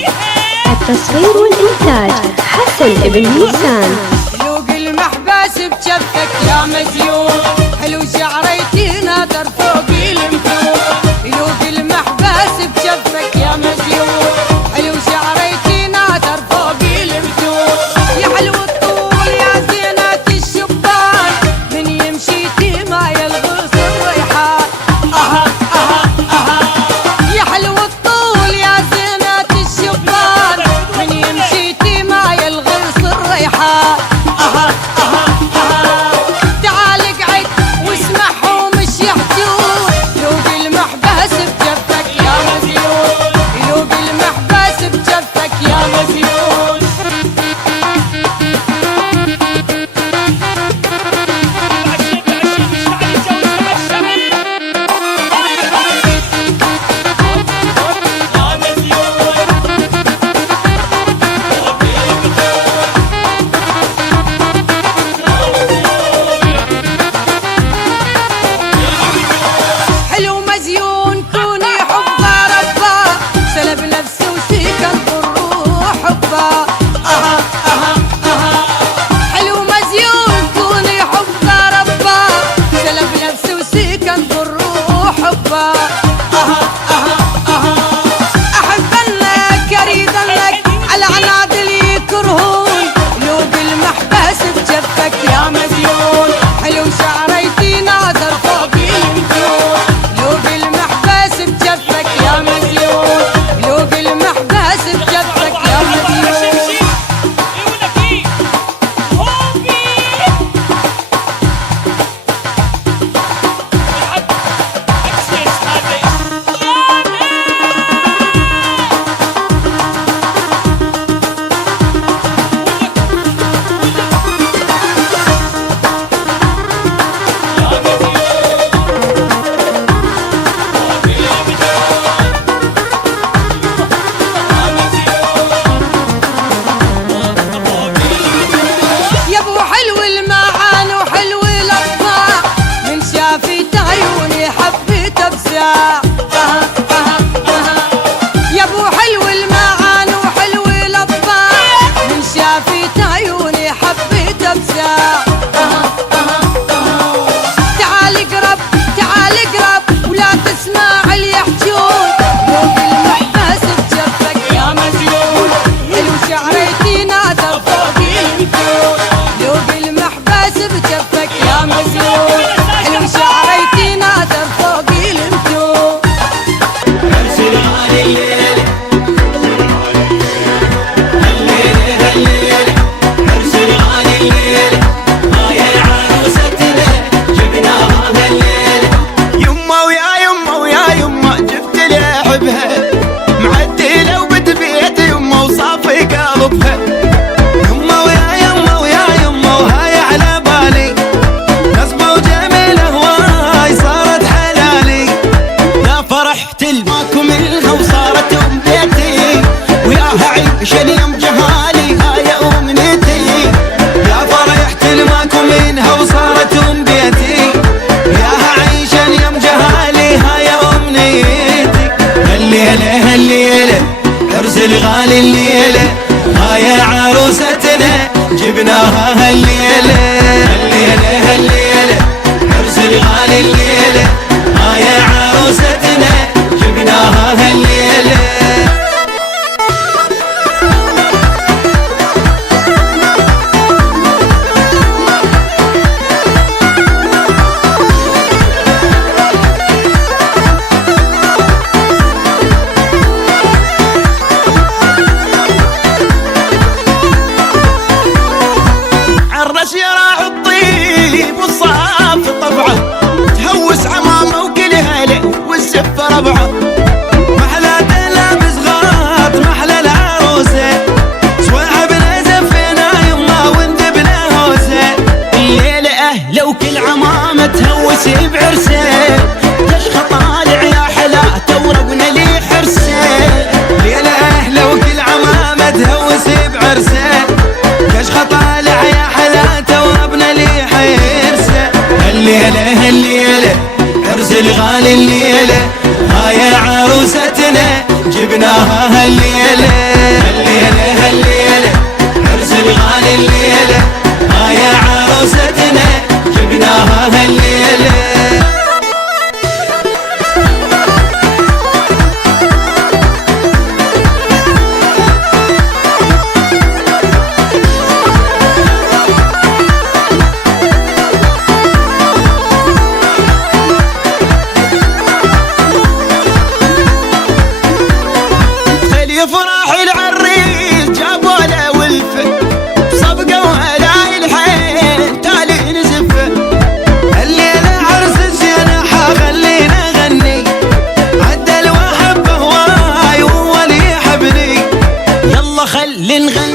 التصوير والإنتاج حسن ابن ميسان. ذوق المحبس بجفك يا مزيون، حلو شعريتي ناظر فوق المفتون. ذوق المحبس بجفك يا مزيون، حلو شعريتي ناظر فوق المفتون. يا حلو الطول يا زينة الشبان، من يمشيتي ما يلغص الريحان. اها اها اها يا حلو الطول يا زينة الشبان، من يمشيتي ما يلغص الريحان. اها اها اها تعال اقعد واسمعهم ايش يحجون. ذوق المحبس بجفك يا مزيون، ذوق المحبس بجفك يا مزيون. حلو مزيون كوني حبه ربه، سلب نفسه وسكن بالروح حبه. اها اها اها حلو مزيون كوني حبه ربه، سلب نفسه وسكن بالروح حبه. اها اها اها احب لك اريد لك على عنادل يكرهون. ذوق المحبس بجفك يا مزيون، حلو شعريتي ناظر فوق المفتون. ذوق المحبس بجفك يا مزيون، ذوق المحبس بجفك يا مزيون. يا ابو حلو المعان وحلو الاطباع، من شافت عيوني حبيت ابساع. يا ابو حلو المعان وحلو الاطباع، من شافت عيوني حبيت ابساع. تعال اقرب تعال اقرب ولا تسمع اللي يحجون. ذوق المحبس بجفك يا مزيون، حلو شعريتي ناظر فوق المفتون. ذوق المحبس بجفك يا مزيون، حلو شعريتي ناظر فوق المفتون. يما ويا يما جبت لي احبها، معدله وبدبيت يما وصافي قلبها. يما ويا يما وهاي على بالي، نصبه وجميله وهاي صارت حلالي. يا فرحت الماكم منها وصارت ام بيتي، وياها عيش اليوم جهالي هاي امنيتي. يا فرحت الماكم منها وصارت ام بيتي، وياها عيش اليوم جهالي هاي امنيتي. هالليله عرس الغالي الليله، هاي عروستنا جبناها هالليله. هالليله عرس الغالي الليله، هاي عروستنا جبناها هالليله. عرس يراع الطيب والصاف طبعه، تهوس عمامه وكل هاله والزف ربعه. محلى لابس غاط محلى العروسه، سواعبنا زفينا يما وندبنا هوسه. الليله اهله وكل عمامه تهوس بعرسه، تشخى طالع يا حلاته وربنا لي حرسه. ليله اهله وكل عمامه تهوس بعرسه، تشخى طالع يا حلاته وربنا لي حرسه. هالليله عرس الغالي الليله، هاي عروستنا جبناها هالليلة هالليلة هالليلة عرس الغالي الليلة يا عروستنا جبناها هالليلة. فرح العريس جابوا له ولفه بصفقه وهلاي الحين تالي نزفه. الليله عرس الجناحه خلينا نغني عدل واحبه هواي وهو اللي يحبني يلا خلي نغني